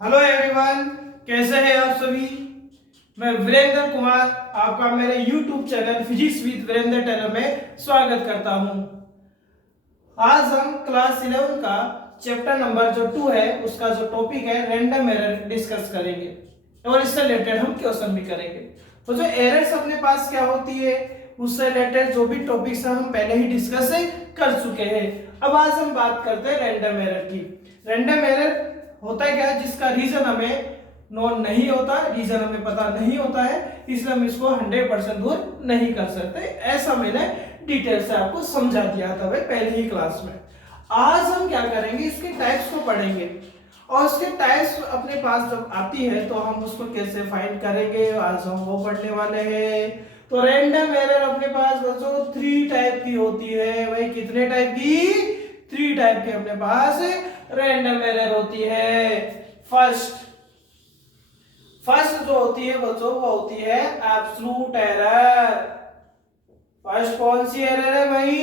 Hello everyone, कैसे हैं आप सभी। मैं वीरेंद्र कुमार आपका मेरे YouTube channel physics with Virendra channel में स्वागत करता हूं। आज हम क्लास 11 का चैप्टर नंबर जो 2 है उसका जो टॉपिक है रैंडम एरर डिस्कस करेंगे और इससे रिलेटेड हम क्वेश्चन भी करेंगे। तो जो एरर्स अपने पास क्या होती है उससे रिलेटेड जो भी टॉपिक्स हम पहले ही डिस्कस कर चुके हैं। अब आज हम बात करते हैं रैंडम एरर की। रैंडम एरर होता है क्या, जिसका रीजन हमें नोन नहीं होता, रीजन हमें पता नहीं होता है, इसलिए हम इसको 100% दूर नहीं कर सकते। ऐसा मैंने डिटेल से आपको समझा दिया था भाई पहले ही क्लास में। आज हम क्या करेंगे, इसके टाइप्स को पढ़ेंगे और उसके टाइप्स अपने पास जब आती है तो हम उसको कैसे फाइंड करेंगे, आज हम वो पढ़ने वाले हैं। तो रैंडम एरर अपने पास बच्चों 3 टाइप की होती है। भाई कितने टाइप की? 3 टाइप की अपने पास रैंडम एरर होती है। फर्स्ट जो होती है बच्चों वो होती है एब्सोल्यूट एरर। फर्स्ट कौन सी एरर है भाई?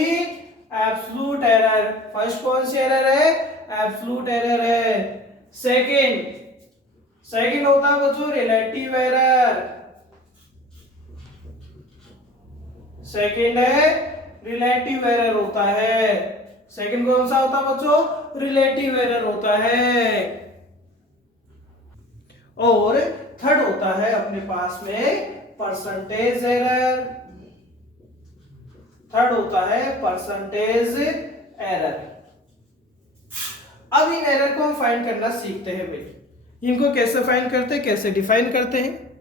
Absolute error. फर्स्ट कौन सी एरर है? एब्सोल्यूट एरर है। सेकंड होता है बच्चों रिलेटिव एरर। सेकंड है रिलेटिव एरर होता है। सेकंड कौन सा होता है बच्चों? रिलेटिव एरर होता है। और थर्ड होता है अपने पास में परसेंटेज एरर। थर्ड होता है परसेंटेज एरर। अब इन एरर को हम फाइंड करना सीखते हैं भाई। इनको कैसे फाइंड करते हैं, कैसे डिफाइन करते हैं।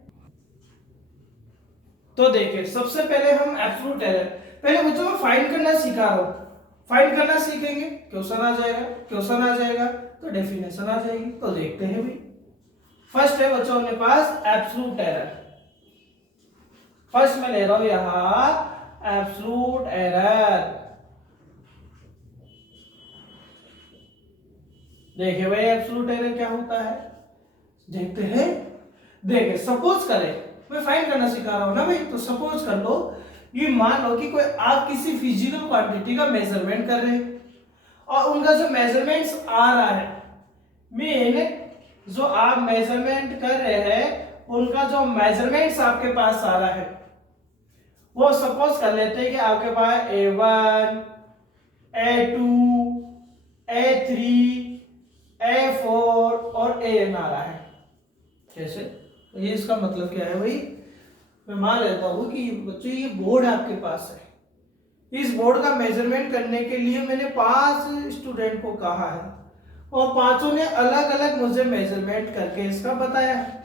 तो देखिए सबसे पहले हम एब्सोल्यूट एरर, पहले बच्चों मैं फाइंड करना सिखा रहा हूं। फाइंड करना सीखेंगे, क्वेश्चन आ जाएगा तो डेफिनेशन आ जाएगी। तो देखते हैं भाई। फर्स्ट है बच्चों अपने पास एब्सोल्यूट एरर। फर्स्ट मैं ले रहा हूं यहां एब्सोल्यूट एरर। देखिए भाई एब्सोल्यूट एरर क्या होता है, देखते हैं। देखिए सपोज करें, मैं फाइंड करना सिखा रहा हूं ना भाई, तो सपोज कर लो ये मान लो कि कोई आप किसी फिजिकल क्वांटिटी का मेजरमेंट कर रहे हैं और उनका जो मेजरमेंट्स आ रहा है, मीन जो आप मेजरमेंट कर रहे हैं उनका जो मेजरमेंट्स आपके पास आ रहा है वो सपोज कर लेते हैं कि आपके पास A1, A2, A3, A4 और AN आ रहा है। कैसे? तो ये इसका मतलब क्या है भाई, मैं मान लेता हूं कि बच्चों ये बोर्ड आपके पास है। इस बोर्ड का मेजरमेंट करने के लिए मैंने 5 स्टूडेंट को कहा है और पांचों ने अलग अलग मुझे मेजरमेंट करके इसका बताया है।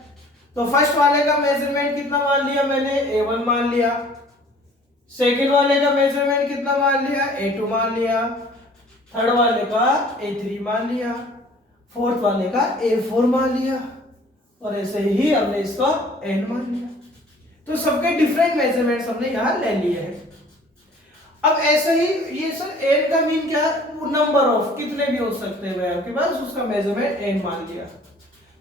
तो फर्स्ट वाले का मेजरमेंट कितना मान लिया मैंने? A1 मान लिया। सेकंड वाले का मेजरमेंट कितना मान लिया? A2 मान लिया। थर्ड वाले का A3 मान लिया। फोर्थ वाले का A4 मान लिया और ऐसे ही हमने इसको N मान लिया। तो सबके डिफरेंट मेजरमेंट्स हमने यहां ले लिए हैं। अब ऐसे ही ये सर n का मीन क्या? नंबर ऑफ कितने भी हो सकते हैं आपके पास, उसका मेजरमेंट n मान लिया।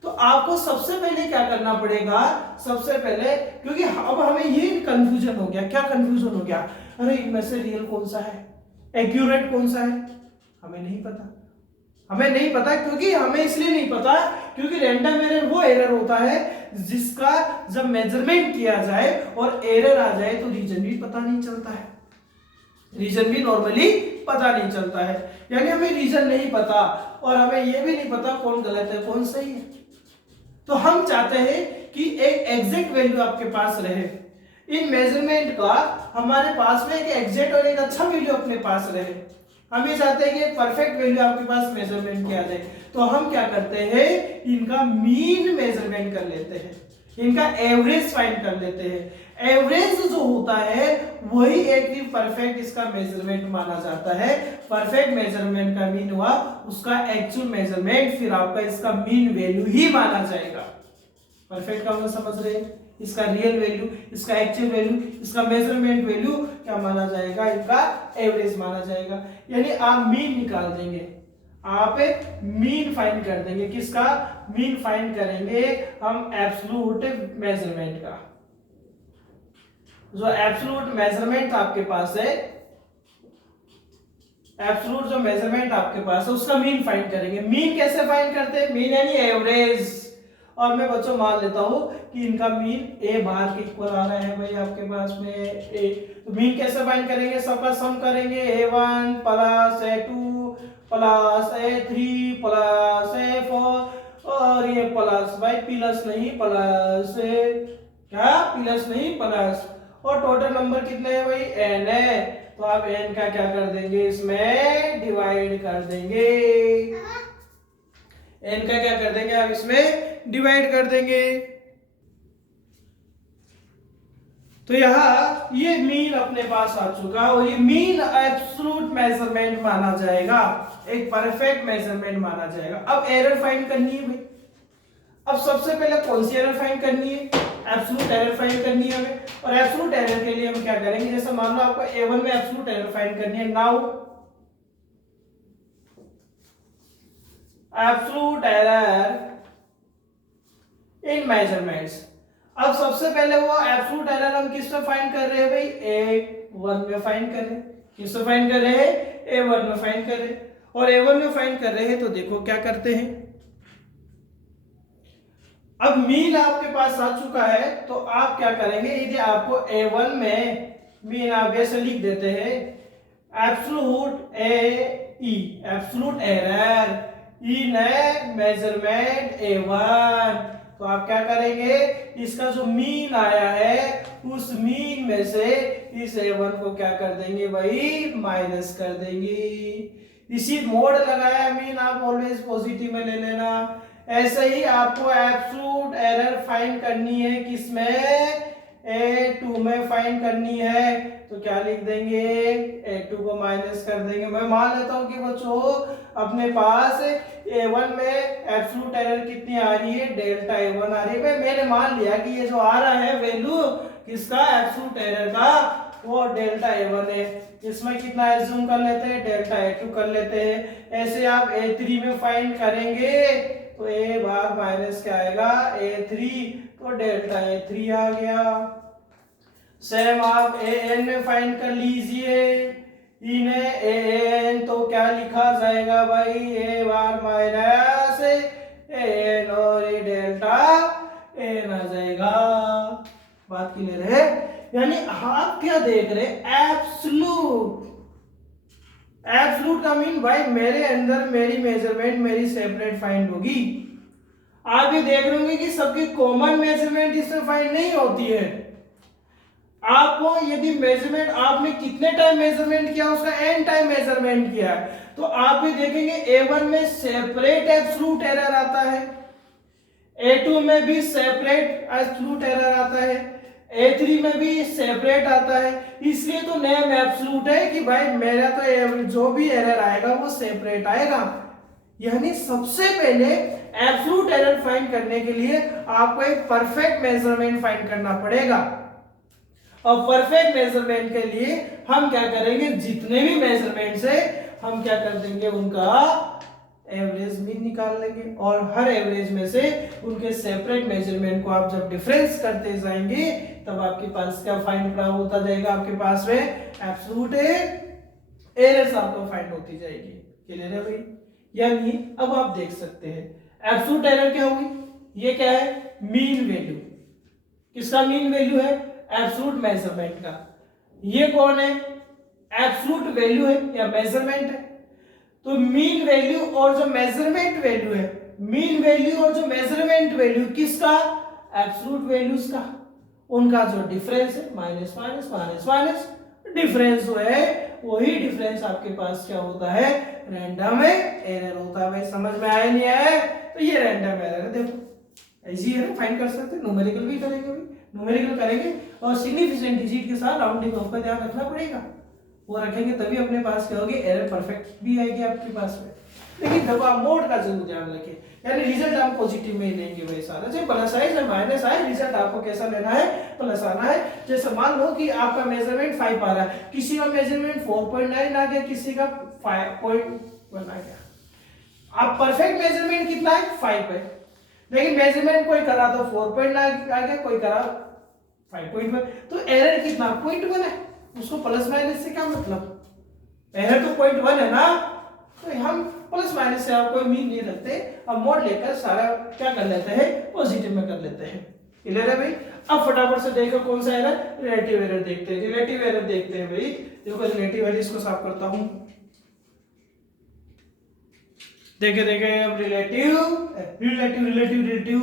तो आपको सबसे पहले क्या करना पड़ेगा, सबसे पहले, क्योंकि अब हमें ये कंफ्यूजन हो गया। क्या कंफ्यूजन हो गया? अरे इनमें से रियल कौन सा है, एक्यूरेट कौन सा है, हमें नहीं पता। हमें नहीं पता क्योंकि हमें इसलिए नहीं पता क्योंकि रैंडम एरर वो एरर होता है जिसका जब मेजरमेंट किया जाए और एरर आ जाए तो रीजन भी पता नहीं चलता है। रीजन भी नॉर्मली पता नहीं चलता है, यानी हमें रीजन नहीं पता और हमें यह भी नहीं पता कौन गलत है कौन सही है। तो हम चाहते हैं कि एक एग्जैक्ट वैल्यू आपके पास रहे। इन मेजरमेंट का हमारे पास में एक एग्जैक्ट और एक अच्छा वैल्यू अपने पास रहे। हम ये चाहते हैं कि एक परफेक्ट वैल्यू आपके पास मेजरमेंट किया जाए। तो हम क्या करते हैं, इनका मीन मेजरमेंट कर लेते हैं, इनका एवरेज फाइंड कर लेते हैं। एवरेज जो होता है वही एक परफेक्ट इसका मेजरमेंट माना जाता है। परफेक्ट मेजरमेंट का मीन हुआ उसका एक्चुअल मेजरमेंट, फिर आपका इसका मीन वैल्यू ही माना जाएगा। परफेक्ट का मतलब समझ रहे हैं, इसका रियल वैल्यू, इसका एक्चुअल वैल्यू, इसका मेजरमेंट वैल्यू क्या माना जाएगा? इनका एवरेज माना जाएगा। यानी आप मीन निकाल देंगे, आप मीन फाइंड कर देंगे। किसका मीन फाइंड करेंगे? हम एब्सोल्यूट मेजरमेंट का। जो एब्सोल्यूट मेजरमेंट आपके पास है एब्सोल्यूट जो मेजरमेंट आपके पास है उसका मीन फाइंड करेंगे। मीन कैसे फाइंड करते हैं? मीन यानी एवरेज। और मैं बच्चों मान लेता हूं कि इनका मीन ए बार के इक्वल आ रहा है भाई आपके पास में ए। तो मीन कैसे फाइंड करेंगे? सबका सम करेंगे, a1 plus a2 plus a3 plus a4 और ये प्लस भाई प्लस नहीं प्लस क्या प्लस नहीं प्लस, और टोटल नंबर कितने हैं भाई? n है। तो आप n का क्या कर देंगे? इसमें डिवाइड कर देंगे। n का क्या कर देंगे आप? इसमें डिवाइड कर देंगे। तो यहाँ ये मीन अपने पास आ चुका है और ये मीन एब्सोल्यूट मेजरमेंट माना जाएगा, एक परफेक्ट मेजरमेंट माना जाएगा। अब एरर फाइंड करनी है भाई। अब सबसे पहले कौन सी एरर फाइंड करनी है? एब्सोल्यूट एरर फाइंड करनी है हमें। और एब्सोल्यूट एरर के लिए हम क्या करेंगे? जैसे मान लो आपको A1 में एब्सोल्यूट एरर फाइंड करनी है। Now absolute error in measurements. अब सबसे पहले वो एब्सोल्यूट एरर हम किस में फाइंड कर रहे हैं भाई? A1 में फाइंड कर रहे हैं। किस में फाइंड कर रहे हैं? A1 में फाइंड कर रहे हैं। और A1 में फाइंड कर रहे हैं तो देखो क्या करते हैं। अब मीन आपके पास आ चुका है तो आप क्या करेंगे? यदि आपको A1 में मीन आप ऐसे लिख देते हैं absolute absolute error in measurement A1, तो आप क्या करेंगे? इसका जो मीन आया है उस मीन में से इस A1 को क्या कर देंगे भाई? माइनस कर देंगे। इसी मोड लगाया मीन आप ऑलवेज पॉजिटिव में ले लेना। ऐसे ही आपको एब्सोल्यूट एरर फाइंड करनी है किसमें? A2 में फाइंड करनी है। तो क्या लिख देंगे? A2 को माइनस कर देंगे। मैं मान लेता हूं कि बच्चों अपने पास A1 में एब्सोल्यूट एरर कितनी आ रही है? डेल्टा A1 आ रही है। भाई मैंने मान लिया कि ये जो आ रहा है वैल्यू किसका? एब्सोल्यूट एरर का, वो डेल्टा A1 है। इसमें कितना एज्यूम कर लेते हैं? डेल्टा A2 कर लेते हैं। ऐसे आप A3 में फाइंड करेंगे तो A भाग माइनस क्या आएगा? A3, तो डेल्टा A3 आ गया। सेम आप AN में फाइंड कर लीजिए। इन्हें AN तो क्या लिखा जाएगा भाई? A बार माइनस AN और ये डेल्टा AN आ जाएगा। बात क्लियर है? यानी आप क्या देख रहे हैं? एब्सोल्यूट। एब्सोल्यूट का मीन भाई मेरे अंदर मेरी मेजरमेंट मेरी सेपरेट फाइंड होगी। आप ये देख रहे होंगे कि सबकी कॉमन मेजरमेंट इसमें फाइंड नहीं होती है। आपको यदि मेजरमेंट आपने कितने टाइम मेजरमेंट किया, उसका n टाइम मेजरमेंट किया है, तो आप भी देखेंगे A1 में सेपरेट एब्सोल्यूट एरर आता है, A2 में भी सेपरेट एब्सोल्यूट एरर आता है, A3 में भी सेपरेट आता है। इसलिए तो नेम एब्सोल्यूट है कि भाई मेरा तो जो भी एरर आएगा वो सेपरेट आएगा। यानी सबसे पहले एब्सोल्यूट एरर फाइंड करने के लिए आपको एक परफेक्ट मेजरमेंट फाइंड करना पड़ेगा। और परफेक्ट मेजरमेंट के लिए हम क्या करेंगे? जितने भी मेजरमेंट्स है हम क्या कर देंगे? उनका एवरेज मीन निकाल लेंगे और हर एवरेज में से उनके सेपरेट मेजरमेंट को आप जब डिफरेंस करते जाएंगे तब आपके पास क्या फाइंड प्राप्त होता जाएगा? आपके पास में एब्सोल्यूट एरर्स आपको फाइंड होती जाएगी। क्लियर है भाई? यानी अब आप देख सकते हैं एब्सोल्यूट एरर क्या हुई? ये क्या है? Mean value. किसका मीन वैल्यू है? एब्सोल्यूट मेजरमेंट का। ये कौन है? एब्सोल्यूट वैल्यू है या मेजरमेंट है। तो मीन वैल्यू और जो मेजरमेंट वैल्यू है, मीन वैल्यू और जो मेजरमेंट वैल्यू किसका? एब्सोल्यूट वैल्यूज का। उनका जो डिफरेंस है minus minus minus minus difference जो है वही डिफरेंस आपके पास क्या होता है? रैंडम एरर होता है। भाई समझ में आया नहीं आया? तो ये रैंडम एरर है। देखो ऐसी है ना, फाइंड कर सकते हैं। न्यूमेरिकल भी करेंगे, न्यूमेरिकल करेंगे और सिग्निफिकेंट डिजिट के साथ राउंडिंग ऑफ का ध्यान रखना पड़ेगा। वो रखेंगे तभी अपने पास क्या होगी? एरर परफेक्ट भी आएगी आपके पास में। लेकिन जब आप मोड का जरूर ध्यान रखें, यानी रिजल्ट आप पॉजिटिव में ही लेंगे भाई सारा, चाहे प्लस आए चाहे माइनस आए, रिजल्ट आपको कैसा लेना है? प्लस आना है। जैसे मान लो कि आपका मेजरमेंट 5 आ रहा है, किसी का मेजरमेंट 4.9 आ गया, किसी का 5.1 आ गया। आप परफेक्ट मेजरमेंट कितना है? 5 है। लेकिन मेजरमेंट कोई करा तो 4.9 आ गया, कोई करा 5.1, तो एरर कितना? 0.1 है। उसको प्लस माइनस से क्या मतलब? एरर तो 0.1 है ना, तो हम प्लस माइनस से आप कोई मीन नहीं रखते, अब मोड लेकर सारा क्या कर लेते हैं, पॉजिटिव में कर लेते हैं। क्लियर है भाई। अब फटाफट से देखो कौन सा एरर, रिलेटिव एरर देखते हैं। रिलेटिव एरर देखते हैं भाई, देखो रिलेटिव एरर, इसको साफ करता हूं। देखे देखे अब relative relative relative relative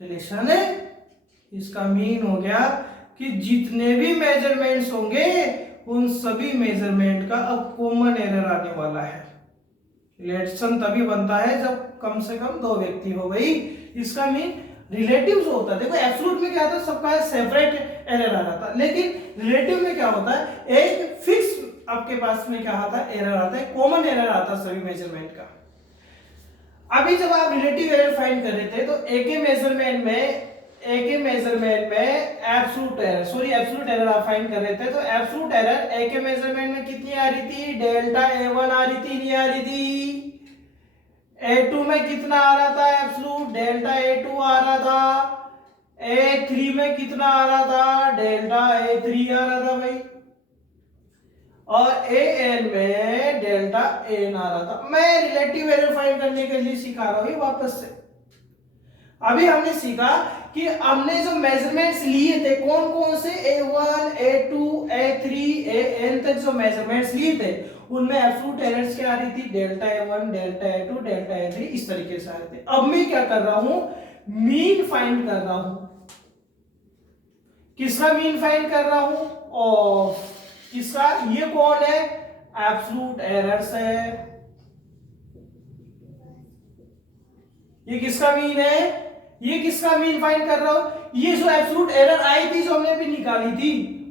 relation है, इसका मीन हो गया कि जितने भी मेजरमेंट्स होंगे उन सभी मेजरमेंट का अब कॉमन एरर आने वाला है। रिलेशन तभी बनता है जब कम से कम दो व्यक्ति हो गई, इसका मीन रिलेटिव जो होता है, देखो एब्सोल्यूट में क्या होता है, सबका सेपरेट एरर आ रहा था, लेकिन रिलेटिव में क्या होता है, एक फिक्स आपके पास में क्या आता है, एरर आता है, कॉमन एरर आता है सभी मेजरमेंट का। अभी जब आप रिलेटिव एरर फाइंड कर रहे थे तो एक ही मेजरमेंट में absolute error, sorry absolute error आप फाइंड कर रहे थे, तो एब्सोल्यूट एरर एक ही मेजरमेंट में कितनी आ रही थी, डेल्टा A1 आ रही थी, नहीं आ रही थी। A2 में कितना आ रहा था एब्सोल्यूट, डेल्टा A2 आ रहा था। A3 में कितना आ रहा था, डेल्टा A3 आ रहा था भाई, और AN में डेल्टा AN आ रहा था। मैं रिलेटिव एरर फाइंड करने के लिए सिखा रहा हूं वापस से। अभी हमने सीखा कि हमने जो मेजरमेंट्स लिए थे कौन कौन से, A1 A2 A3 AN तक जो मेजरमेंट्स लिए थे उनमें एब्सोल्यूट एरर्स क्या आ रही थी, delta A1 delta A2 delta A3 इस तरीके से आ रहे थे। अब मैं क्या कर रहा हूं, मीन फाइंड कर रहा हूं। किसका मीन फाइंड कर रहा हूं, और किसका, ये कौन है, एब्सोल्यूट एरर्स है। ये किसका मीन है, ये किसका मीन फाइंड कर रहा हूं, ये जो एब्सोल्यूट एरर आई थी जो हमने अभी निकाली थी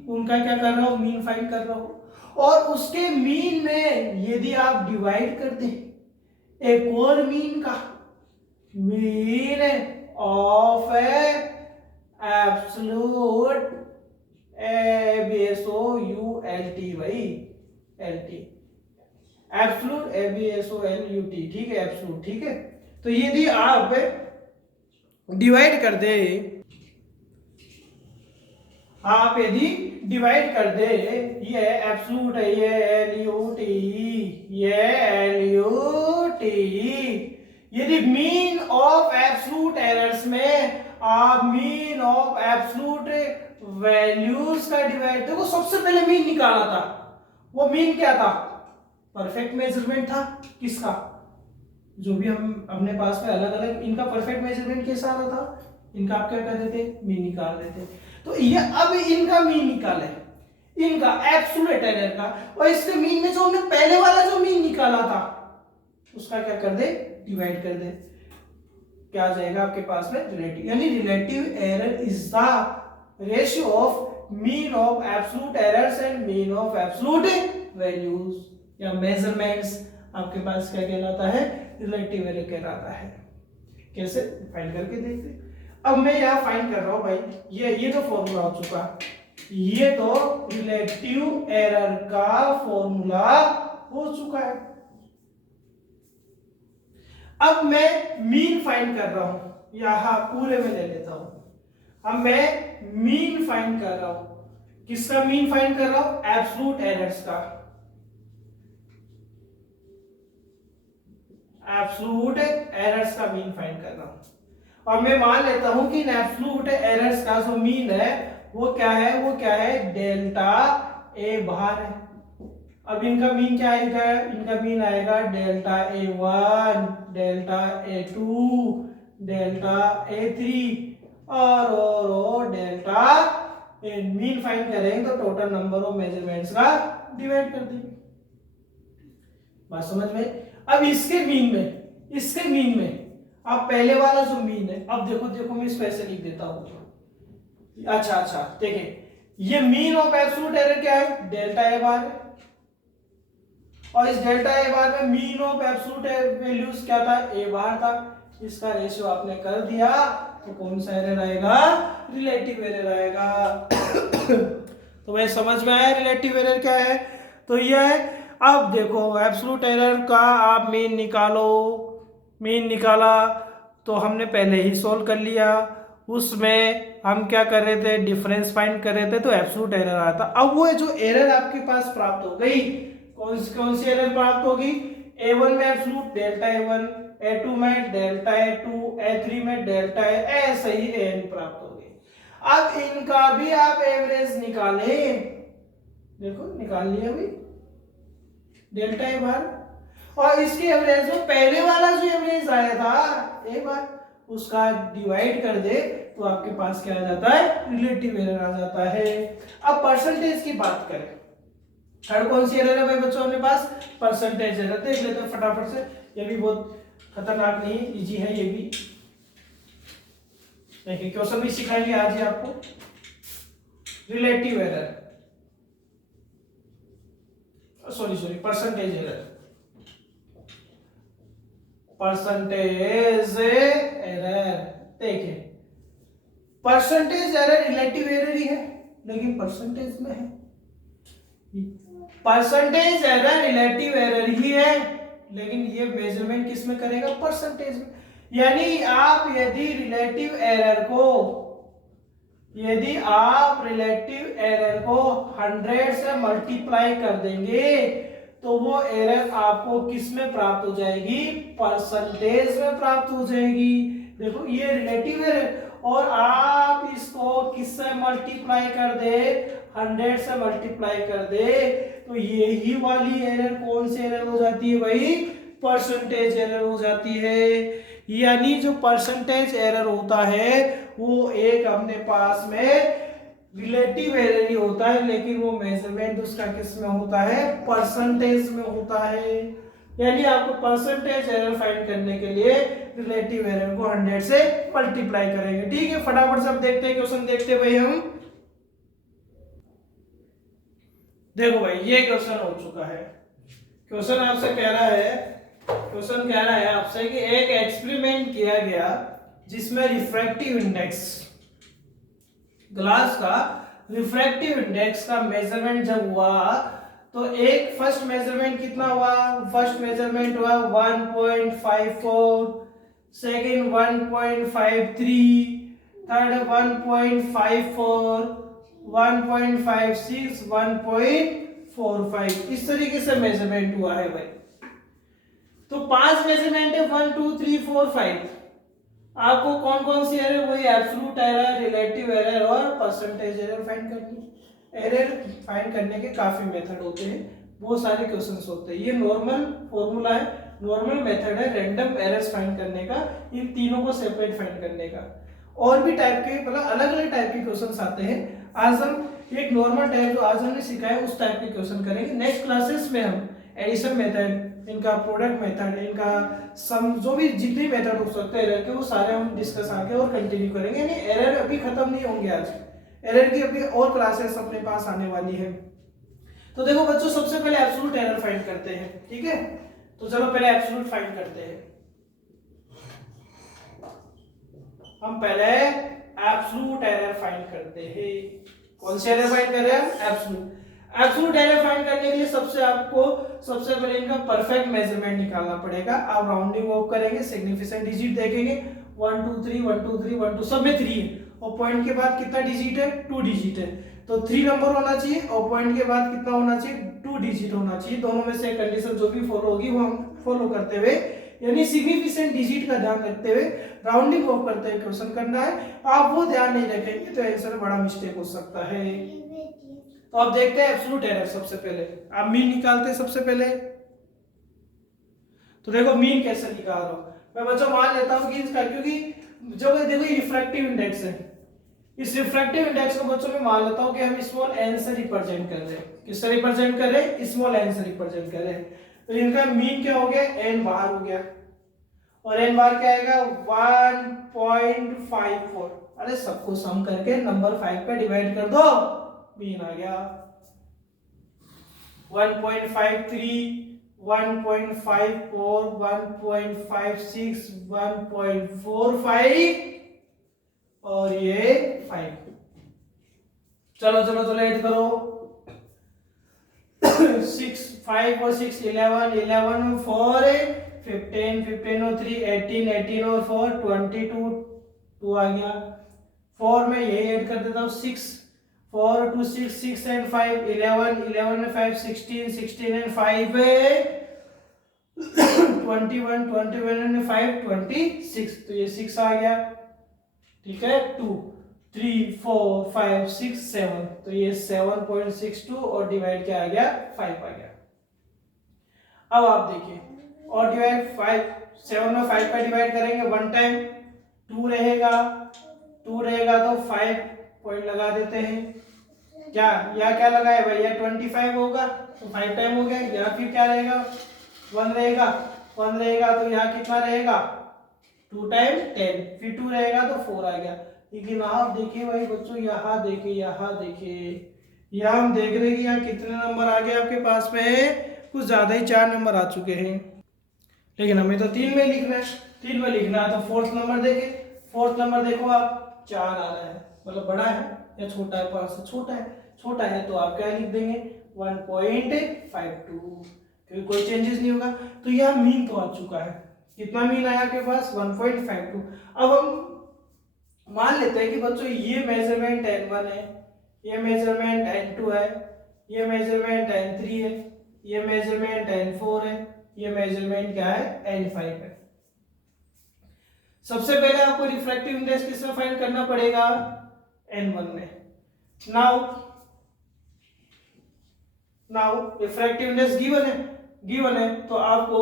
उनका क्या कर रहा हूं, मीन फाइंड कर रहा हूं। और उसके मीन में यदि आप डिवाइड कर दें एक और मीन का, मीन ऑफ एब्सोल्यूट ABSOULT भाई, LT एब्सोल्यूट ABSOLUT, ठीक है, एब्सोल्यूट, ठीक है। तो यदि आप डिवाइड कर दे, आप यदि डिवाइड कर दे, ये एब्सोल्यूट है, ये LUT, ये LUT, यदि मीन ऑफ एब्सोल्यूट एरर्स में आप मीन ऑफ एब्सोल्यूट वैल्यूज का डिवाइड, देखो सबसे पहले मीन निकाला था, वो मीन क्या था, परफेक्ट मेजरमेंट था। किसका, जो भी हम अपने पास में अलग अलग इनका परफेक्ट मेजरमेंट कैसा आ रहा था, इनका आप क्या कर देते, मीन निकाल देते। तो ये अब इनका मीन निकाले, इनका एब्सोल्यूट एरर का, और इसके मीन में जो हमने पहले वाला जो मीन निकाला था उसका क्या कर दे, डिवाइड कर दे। क्या आ जाएगा आपके पास में, रिलेटिव, यानी relative error is the ratio of mean of absolute errors and mean of absolute values या मेजरमेंट्स। आपके पास क्या कहलाता है, रिलेटिव एरर कहलाता है। कैसे फाइंड करके देखते हैं। अब मैं यहां फाइंड कर रहा हूं भाई, ये तो फॉर्मूला हो चुका, ये तो रिलेटिव एरर का फॉर्मूला हो चुका है। अब मैं मीन फाइंड कर रहा हूं, यहां पूरे में ले लेता हूं। अब मैं मीन फाइंड कर रहा हूं, किसका मीन फाइंड कर रहा हूं, एब्सोल्यूट एरर्स का, एब्सोल्यूट एरर्स का मीन फाइंड कर रहा हूं। और मैं मान लेता हूं कि इन एब्सोल्यूट एरर्स का जो मीन है वो क्या है, वो क्या है, डेल्टा ए बार है। अब इनका मीन क्या आएगा, इनका मीन आएगा delta A1 delta A2 delta A3 और डेल्टा A। मीन फाइंड करेंगे तो टोटल नंबर ऑफ मेजरमेंट्स का डिवाइड कर देंगे। बात समझ में। अब इसके मीन में अब पहले वाला जो मीन है, अब देखो मैं इसको ऐसे लिख देता हूं। अच्छा देखिए, ये मीन ऑफ एब्सोल्यूट एरर क्या है, डेल्टा ए बार है, और इस डेल्टा ए बार में मीन ऑफ एब्सोल्यूट वैल्यूज क्या था, ए बार था। इसका रेशियो आपने कर दिया तो कौन सा एरर आएगा, रिलेटिव एरर आएगा। तो भाई समझ में आया रिलेटिव एरर क्या है, तो ये है। अब देखो एब्सोल्यूट एरर का आप मीन निकालो, मीन निकाला तो हमने पहले ही सॉल्व कर लिया। उसमें हम क्या कर रहे थे, डिफरेंस फाइंड कर रहे थे, तो एब्सोल्यूट एरर आया था। अब वो जो एरर आपके पास प्राप्त हो गई कौन सी एरर प्राप्त होगी? A1 में एब्सोल्यूट डेल्टा A1, A2 में डेल्टा A2, A3 में डेल्टा A, ऐसे ही AN प्राप्त होगी। अब इनका भी आप एवरेज निकालें, देखो निकाल लिया अभी डेल्टा A बार, और इसके एवरेज में पहले वाला जो एवरेज आया था A बार उसका डिवाइड कर दे तो आपके पास क्या आ जाता है? रिलेटिव एरर आ जाता है। अब परसेंटेज की बात करें, थर्ड कौन सी एरर है भाई बच्चों अपने पास? Percentage error. देख लेते हैं फटाफट से, ये भी बहुत खतरनाक नहीं, इजी है ये भी। देखिए क्वेश्चन भी सिखाएंगे आज ही आपको। Relative error, sorry percentage error, percentage error. देखिए परसेंटेज एरर रिलेटिव एरर ही है, लेकिन परसेंटेज में है। परसेंटेज एरर रिलेटिव एरर ही है, लेकिन ये मेजरमेंट किस में करेगा? परसेंटेज में। यानी आप यदि आप रिलेटिव एरर को 100 से मल्टीप्लाई कर देंगे तो वो एरर आपको किस में प्राप्त हो जाएगी? परसेंटेज में प्राप्त हो जाएगी। देखो ये रिलेटिव एरर, और आप इसको किससे मल्टीप्लाई कर दे? 100 से मल्टीप्लाई कर दे तो यही वाली एरर कौन सी एरर हो जाती है भाई? परसेंटेज एरर हो जाती है। यानी जो परसेंटेज एरर होता है वो एक अपने पास में रिलेटिव एरर ही होता है, लेकिन वो मेजरमेंट उसका किस में होता है? परसेंटेज में होता है। यानी आपको परसेंटेज एरर फाइंड करने के लिए रिलेटिव एरर को 100 से मल्टीप्लाई करेंगे। ठीक है, फटाफट से अब देखते हैं क्वेश्चन, देखते हैं भाई हम। देखो भाई ये क्वेश्चन हो चुका है। क्वेश्चन आपसे कह रहा है आपसे कि एक एक्सपेरिमेंट किया गया जिसमें रिफ्रैक्टिव इंडेक्स, ग्लास का रिफ्रैक्टिव इंडेक्स का मेजरमेंट जब हुआ तो एक फर्स्ट मेजरमेंट कितना हुआ? फर्स्ट मेजरमेंट हुआ 1.54, सेकंड 1.53, थर्ड 1.54, 1.56, 1.45, इस तरीके से मेजरमेंट हुआ है भाई। तो 5 मेजरमेंट है, 1 2 3 4 5। आपको कौन कौन सी एरर? वही एब्सोल्यूट एरर, रिलेटिव एरर और परसेंटेज एरर फाइंड करनी। एरर फाइंड करने के काफी मेथड होते हैं, बहुत सारे क्वेश्चंस होते हैं। ये नॉर्मल फॉर्मूला है, नॉर्मल मेथड है रैंडम एरर्स फाइंड करने का, इन तीनों को सेपरेट फाइंड करने का। और भी टाइप के मतलब अलग अलग टाइप के क्वेश्चंस आते हैं। आज हम एक नॉर्मल टाइप जो आज हमने सिखाया उस टाइप के क्वेश्चन करेंगे। नेक्स्ट क्लासेस में हम एडिशन मेथड, इनका प्रोडक्ट मेथड, इनका सम, जो भी जितने मेथड हो सकते हैं एरर के, वो सारे हम डिस्कस आगे और कंटिन्यू करेंगे। यानी एरर अभी खत्म नहीं होंगे, आज एरर की अभी और क्लासेस अपने पास आने वाली है। तो देखो बच्चों, सबसे पहले एब्सोल्यूट एरर फाइंड करते हैं, ठीक है? तो चलो पहले एब्सोल्यूट फाइंड करते हैं। हम पहले एब्सोल्यूट एरर फाइंड करते हैं। कौन सी एरर फाइंड कर रहे हैं? एब्सोल्यूट एरर फाइंड करने के लिए सबसे पहले इनका परफेक्ट मेजरमेंट निकालना पड़ेगा। आप राउंडिंग ऑफ करेंगे, सिग्निफिकेंट डिजिट देखेंगे, 1 2 3 1 2 3 1 2, सब में 3 है, और पॉइंट के बाद कितना डिजिट है? 2 डिजिट है, तो 3 नंबर होना चाहिए, और पॉइंट के बाद कितना होना चाहिए? 2 डिजिट होना चाहिए। दोनों में से कंडीशन जो भी फॉलो होगी वो हम फॉलो करते हुए, यानी सिग्निफिकेंट डिजिट का ध्यान रखते हुए राउंडिंग ऑफ करते हुए क्वेश्चन करना है। आप वो ध्यान नहीं रखेंगे तो आंसर में बड़ा मिस्टेक हो सकता है। तो अब देखते हैं एब्सोल्यूट एरर। सबसे पहले आप मीन निकालते हैं सबसे पहले। तो देखो मीन कैसे निकाल रहा हूं मैं बच्चों, मान लेता हूं कि इसका, क्योंकि जो देखो रिफ्रैक्टिव इंडेक्स है, इस रिफ्रैक्टिव इंडेक्स को बच्चों में मान लेता हूं कि हम स्मॉल एन से रिप्रेजेंट कर रहे हैं। किससे रिप्रेजेंट कर रहे हैं? स्मॉल एन से रिप्रेजेंट कर रहे हैं। तो इनका मीन क्या हो गया? एन बार हो गया, और एन बार क्या आएगा? 1.54। अरे सबको सम करके नंबर 5 पे डिवाइड कर दो, मीन आ गया 1.53, 1.54, 1.56, 1.45 और ये 5। चलो चलो चलो ऐड करो, 6 5 और 6 11, 11 और 4 15, 15 और 3 18, 18 और 4 22, 2 आ गया। 4 में यही ऐड कर देता हूँ 6, 4 2 6 6 एंड 5 11 11 में 5 16 16 एंड 5 21 21 एंड 5 26, तो ये 6 आ गया, ठीक है। 2 3 4 5 6 7, तो ये 7.62 और डिवाइड क्या आ गया 5 आ गया। अब आप देखिए और डिवाइड 5 7 में 5 का डिवाइड करेंगे वन टाइम, 2 रहेगा तो 5 पॉइंट लगा देते हैं, क्या या क्या लगाए भैया 25 होगा तो 5 टाइम हो गया, या फिर क्या रहेगा 1 रहेगा तो यहाँ कितना रहेगा 2 टाइम 10, फिर 2 रहेगा तो 4 आ गया। लेकिन आप देखिए भाई बच्चों, यहाँ देखिए यहाँ हम देख रहे हैं कि यहाँ कितने नंबर आ गए आपके पास में, कुछ ज्यादा ही 4 नंबर आ चुके हैं, लेकिन हमें तो 3 में लिखना है, 3 में लिखना है तो फोर्थ नंबर देखो आप 4 आ रहा है, मतलब बड़ा है या छोटा है, 5 से छोटा है तो आप क्या लिख देंगे 1.52, क्योंकि कोई चेंजेस नहीं होगा। तो यह मीन तो आ चुका है, कितना मीन आया आपके पास 1.52। अब हम मान लेते हैं कि बच्चों ये मेजरमेंट n1 है, ये मेजरमेंट n2 है, ये मेजरमेंट n3 है, ये मेजरमेंट n4 है, ये मेजरमेंट क्या है n5 है। सबसे पहले आपको रिफ्रैक्टिव इंडेक्स किसमें फाइंड करना पड़ेगा n1 में। नाउ रिफ्रैक्टिव इंडेक्स गिवन है तो आपको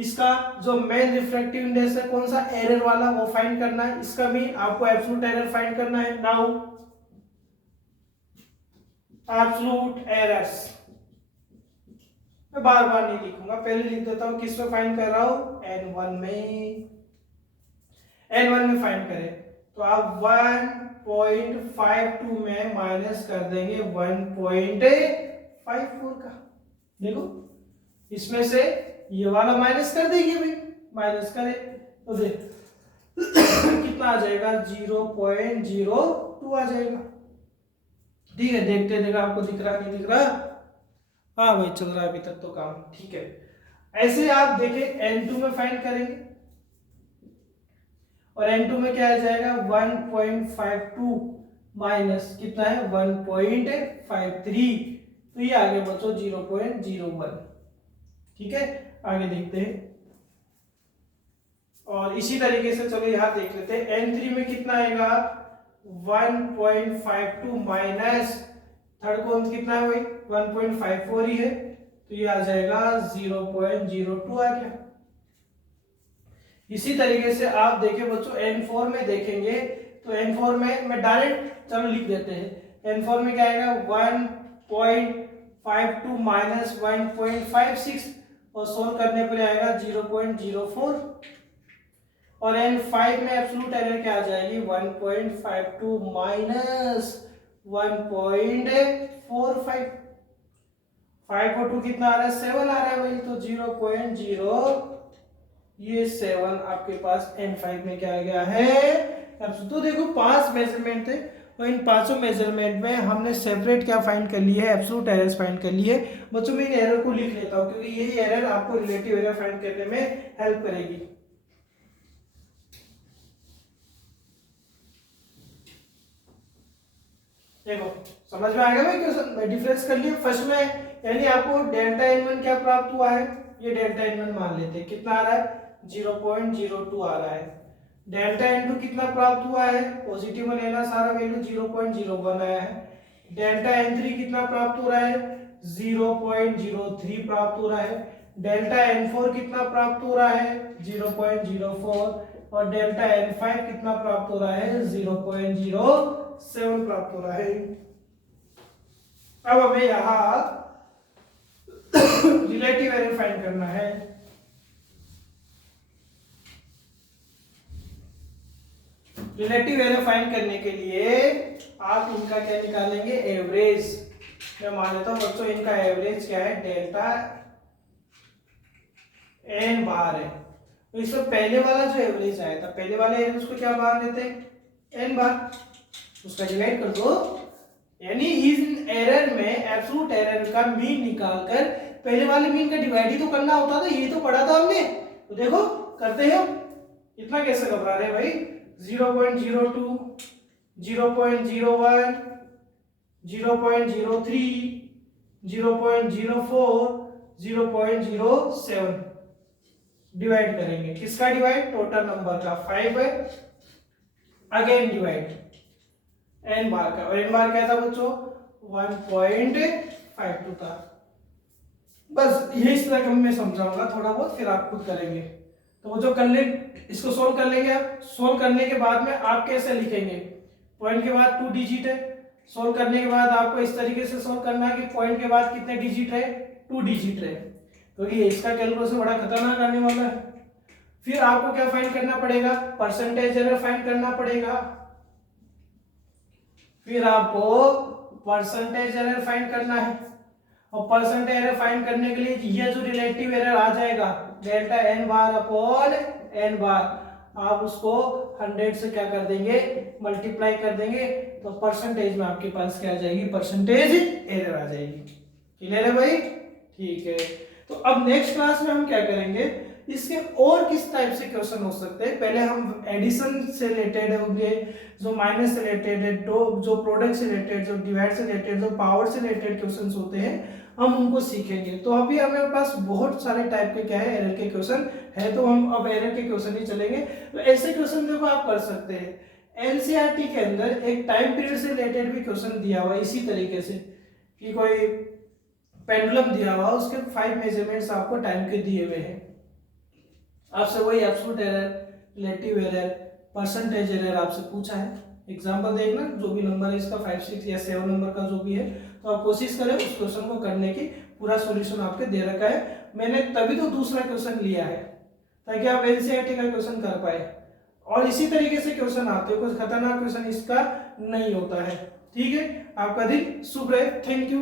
इसका जो मेन रिफ्रैक्टिव इंडेक्स है कौन सा एरर वाला वो फाइंड करना है, इसका मीन आपको एब्सोल्यूट एरर फाइंड करना है। नाउ एब्सोल्यूट एरर्स मैं बार बार नहीं लिखूंगा, पहले लिख देता हूं किस में फाइंड कर रहा हूं n1 में फाइंड करें तो आप 1.52 में माइनस कर देंगे 1.54 का, देखो इसमें से ये वाला माइनस कर देंगे भाई, माइनस करें तो देख कितना आ जाएगा 0.02 आ जाएगा, ठीक है। देखते आपको दिख रहा नहीं दिख रहा, हाँ भाई चल रहा है अभी तक तो काम, ठीक है। ऐसे आप देखें n2 में फाइंड करेंगे और n2 में क्या आ जाएगा 1.52 माइनस कितना है 1.53, तो ये आगे बच्चों 0.01, ठीक है। आगे देखते हैं और इसी तरीके से चलो यहां देख लेते हैं n3 में कितना आएगा 1.52 माइनस थर्ड कौन कितना है भाई 1.54 ही है, तो ये आ जाएगा 0.02 आ गया। इसी तरीके से आप देखें बच्चों n4 में देखेंगे तो n4 में मैं डायरेक्ट चलो लिख देते हैं, n4 में क्या आएगा 1.52 माइनस 1.56 और सोल्व करने पर आएगा 0.04, और n5 में एब्सोल्यूट एरर क्या आ जाएगी 1.52 माइनस 1.45, 5 और 2 कितना आ रहा है 7 आ रहा है भाई, तो 0.0 ये 7 आपके पास n5 में क्या आ गया है। तो देखो 5 मेजरमेंट थे और इन पांचों मेजरमेंट में हमने सेपरेट क्या फाइंड कर लिए है एब्सोल्यूट एरर्स फाइंड कर लिए। बच्चों मैं इन एरर को लिख लेता हूं क्योंकि यही एरर आपको रिलेटिव एरर फाइंड करने में हेल्प करेगी। देखो समझ में आ गया भाई क्वेश्चन डिफरेंस कर लिए फर्स्ट में, यानी आपको डेल्टा n1 क्या प्राप्त हुआ है, ये डेल्टा n1 मान लेते हैं कितना आ रहा है 0.02 आ रहा है। डेल्टा n2 कितना प्राप्त हुआ है, पॉजिटिव में लेना सारा वैल्यू 0.01 आया है। डेल्टा n3 कितना प्राप्त हो रहा है 0.03 प्राप्त हो रहा है। डेल्टा n4 कितना प्राप्त हो रहा है 0.04 और डेल्टा n5 कितना प्राप्त हो रहा है 0.07 प्राप्त हो रहा है। अब हमें यहां रिलेटिव एरर फाइंड करना है। रिलेटिव एरर फाइंड करने के लिए आप इनका क्या निकालेंगे एवरेज। मैं मान लेता हूं बच्चों इनका एवरेज क्या है डेल्टा n बार है, तो इसमें पहले वाला जो एवरेज आया था पहले वाले एवरेज को क्या मान लेते हैं n बार, उसका डिवाइड कर दो, यानी इस एरर में एब्सोल्यूट एरर का मीन निकालकर पहले वाले मीन का डिवाइड ही तो करना होता था, ये तो पढ़ा था हमने। तो देखो करते हैं, इतना कैसे घबरा रहे भाई 0.02 0.01 0.03, 0.04, 0.07 डिवाइड करेंगे। किसका डिवाइड? टोटल नंबर का। 5 है, अगेन डिवाइड एन बार का, और एन बार क्या था बच्चों? 1.52 था। बस यही इस तरह मैं समझाऊंगा थोड़ा बहुत, फिर आप खुद करेंगे। तो वो जो कर ले, इसको सोल्व कर लेंगे। आप सोल्व करने के बाद में आप कैसे लिखेंगे? पॉइंट के बाद 2 डिजिट है, सोल्व करने के बाद आपको इस तरीके से सोल्व करना है कि पॉइंट के बाद कितने डिजिट है? 2 डिजिट है, क्योंकि तो इसका कैलकुलेशन बड़ा खतरनाक आने वाला है। फिर आपको क्या फाइंड करना पड़ेगा? परसेंटेज एरर फाइंड करना पड़ेगा। फिर आपको परसेंटेज एरर फाइंड करना है, और परसेंटेज एरर फाइंड करने के लिए ये जो रिलेटिव एरर आ जाएगा delta n bar upon n bar, आप उसको 100 से क्या कर देंगे? मल्टीप्लाई कर देंगे, तो परसेंटेज में आपके पास क्या आ जाएगी? परसेंटेज एरर आ जाएगी। क्लियर है भाई? ठीक है। तो अब नेक्स्ट क्लास में हम क्या करेंगे, इसके और किस टाइप से क्वेश्चन हो सकते हैं। पहले हम एडिशन से रिलेटेड होंगे, जो माइनस से रिलेटेड है, जो प्रोडक्ट से रिलेटेड, जो डिवाइड से रिलेटेड, जो पावर से रिलेटेड क्वेश्चंस होते हैं, हम उनको सीखेंगे। तो अभी हमारे पास बहुत सारे टाइप के क्या है? एरर के क्वेश्चन है, तो हम अब एरर के क्वेश्चन ही चलेंगे। तो ऐसे क्वेश्चन देखो आप कर सकते हैं। एनसीईआरटी के अंदर एक टाइम पीरियड से रिलेटेड भी क्वेश्चन दिया हुआ है इसी तरीके से, कि कोई पेंडुलम दिया हुआ, उसके 5 मेजरमेंट्स आपको टाइम के दिए हुए हैं। आपसे वही absolute error, relative error, percentage error आपसे पूछा है। एग्जांपल देखना, जो भी नंबर है इसका 5, 6 या 7 नंबर का जो भी है, तो आप कोशिश करें उस क्वेश्चन को करने की। पूरा सॉल्यूशन आपके दे रखा है, मैंने तभी तो दूसरा क्वेश्चन लिया है ताकि आप एनसीईआरटी का क्वेश्चन कर पाए। और इसी तरीके से क्वेश्चन आते हैं, कुछ खतरनाक क्वेश्चन इसका नहीं होता है। ठीक है, आपका दिन शुभ रहे। Thank you.